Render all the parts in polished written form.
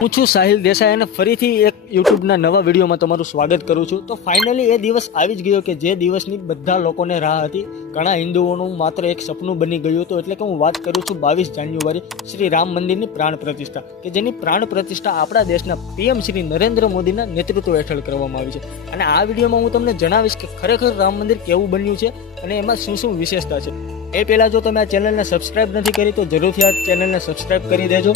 હું છું સાહિલ દેસાઈ અને ફરીથી એક યુટ્યુબના નવા વિડીયોમાં તમારું સ્વાગત કરું છું. તો ફાઇનલી એ દિવસ આવી જ ગયો કે જે દિવસની બધા લોકોને રાહ હતી. ઘણા હિન્દુઓનું માત્ર એક સપનું બની ગયું હતું. એટલે કે હું વાત કરું છું 22 જાન્યુઆરી શ્રી રામ મંદિરની પ્રાણ પ્રતિષ્ઠા, કે જેની પ્રાણ પ્રતિષ્ઠા આપણા દેશના પીએમ શ્રી નરેન્દ્ર મોદીના નેતૃત્વ હેઠળ કરવામાં આવી છે. અને આ વિડીયોમાં હું તમને જણાવીશ કે ખરેખર રામ મંદિર કેવું બન્યું છે અને એમાં શું શું વિશેષતા છે. એ પહેલાં જો તમે આ ચેનલને સબસ્ક્રાઇબ નથી કરી તો જરૂરથી આ ચેનલને સબસ્ક્રાઇબ કરી દેજો.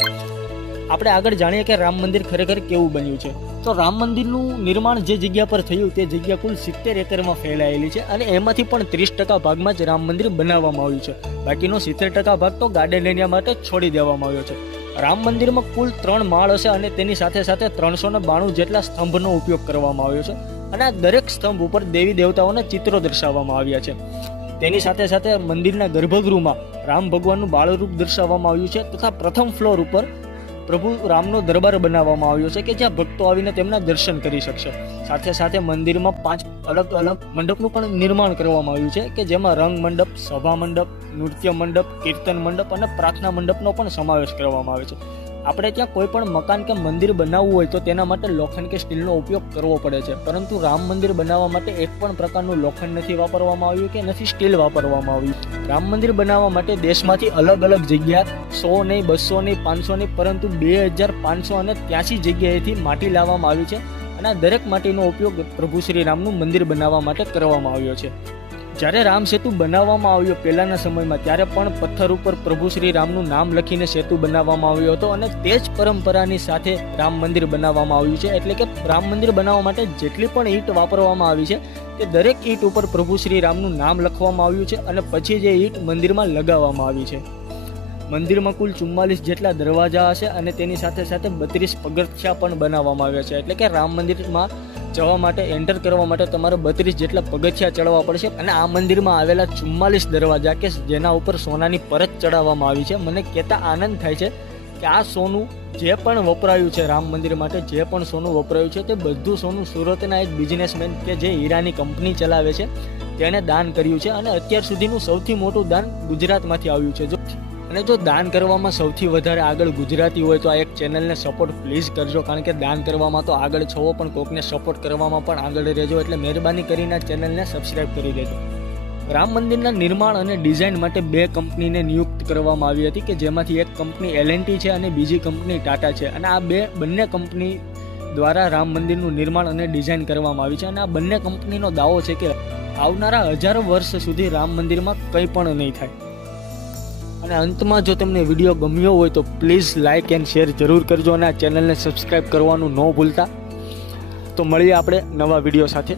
આપણે આગળ જાણીએ કે રામ મંદિર ખરેખર કેવું બન્યું છે. તો રામ મંદિરનું નિર્માણ જે જગ્યા પર થયું તે જગ્યા કુલ 70 એકરમાં ફેલાયેલી છે અને એમાંથી પણ 30% ભાગમાં જ રામ મંદિર બનાવવામાં આવ્યું છે. બાકીનો 70% ભાગ તો ગાર્ડન એરિયા માટે છોડી દેવામાં આવ્યો છે. રામ મંદિરમાં કુલ 3 માળ હશે અને તેની સાથે સાથે 392 જેટલા સ્તંભનો ઉપયોગ કરવામાં આવ્યો છે. અને આ દરેક સ્તંભ ઉપર દેવી દેવતાઓના ચિત્રો દર્શાવવામાં આવ્યા છે. તેની સાથે સાથે મંદિરના ગર્ભગૃહમાં રામ ભગવાનનું બાળરૂપ દર્શાવવામાં આવ્યું છે તથા પ્રથમ ફ્લોર ઉપર પ્રભુ રામનો દરબાર બનાવવામાં આવ્યો છે કે જ્યાં ભક્તો આવીને તેમના દર્શન કરી શકશે. સાથે સાથે મંદિરમાં 5 અલગ અલગ મંડપનું પણ નિર્માણ કરવામાં આવ્યું છે કે જેમાં રંગ મંડપ, સભા મંડપ, નૃત્ય મંડપ, કીર્તન મંડપ અને પ્રાર્થના મંડપનો પણ સમાવેશ કરવામાં આવે છે. આપણે ત્યાં કોઈ પણ મકાન કે મંદિર બનાવવું હોય તો તેના માટે લોખંડ કે સ્ટીલનો ઉપયોગ કરવો પડે છે, પરંતુ રામ મંદિર બનાવવા માટે એક પણ પ્રકારનું લોખંડ નથી વાપરવામાં આવ્યું કે નથી સ્ટીલ વાપરવામાં આવ્યું. રામ મંદિર બનાવવા માટે દેશમાંથી અલગ અલગ જગ્યા 100 નહીં, 200 નહીં, 500 નહીં, પરંતુ 2583 જગ્યાએથી માટી લાવવામાં આવી છે. અને આ દરેક માટીનો ઉપયોગ પ્રભુ શ્રી રામનું મંદિર બનાવવા માટે કરવામાં આવ્યો છે. જ્યારે રામ સેતુ બનાવવામાં આવ્યો પહેલાંના સમયમાં ત્યારે પણ પથ્થર ઉપર પ્રભુ શ્રી રામનું નામ લખીને સેતુ બનાવવામાં આવ્યો હતો અને તે જ પરંપરાની સાથે રામ મંદિર બનાવવામાં આવ્યું છે. એટલે કે રામ મંદિર બનાવવા માટે જેટલી પણ ઈંટ વાપરવામાં આવી છે તે દરેક ઈંટ ઉપર પ્રભુ શ્રી રામનું નામ લખવામાં આવ્યું છે અને પછી જે ઈંટ મંદિરમાં લગાવવામાં આવી છે. મંદિરમાં કુલ 44 જેટલા દરવાજા હશે અને તેની સાથે સાથે 32 પગથિયા પણ બનાવવામાં આવ્યા છે. એટલે કે રામ મંદિરમાં જવા માટે, એન્ટર કરવા માટે તમારે 32 જેટલા પગથિયા ચડવા પડશે. અને આ મંદિરમાં આવેલા 44 દરવાજા કે જેના ઉપર સોનાની પરત ચડાવવામાં આવી છે. મને કહેતા આનંદ થાય છે કે આ સોનું જે પણ વપરાયું છે રામ મંદિર માટે, જે પણ સોનું વપરાયું છે તે બધું સોનું સુરતના એક બિઝનેસમેન કે જે હીરાની કંપની ચલાવે છે તેણે દાન કર્યું છે. અને અત્યાર સુધીનું સૌથી મોટું દાન ગુજરાતમાંથી આવ્યું છે. અને જો દાન કરવામાં સૌથી વધારે આગળ ગુજરાતી હોય તો આ એક ચેનલને સપોર્ટ પ્લીઝ કરજો, કારણ કે દાન કરવામાં તો આગળ છો પણ કોકને સપોર્ટ કરવામાં પણ આગળ રહેજો. એટલે મહેરબાની કરીને આ ચેનલને સબસ્ક્રાઇબ કરી દેજો. રામ મંદિરના નિર્માણ અને ડિઝાઇન માટે 2 કંપનીને નિયુક્ત કરવામાં આવી હતી કે જેમાંથી એક કંપની L&T છે અને બીજી કંપની ટાટા છે. અને આ બંને કંપની દ્વારા રામ મંદિરનું નિર્માણ અને ડિઝાઇન કરવામાં આવી છે. અને આ બંને કંપનીનો દાવો છે કે આવનારા 1000 વર્ષ સુધી રામ મંદિરમાં કંઈ પણ નહીં થાય. અને અંતમાં જો તમને વિડીયો ગમ્યો હોય તો પ્લીઝ લાઇક એન્ડ શેર જરૂર કરજો અને આ ચેનલને સબસ્ક્રાઈબ કરવાનું ન ભૂલતા. તો મળીએ આપણે નવા વિડીયો સાથે.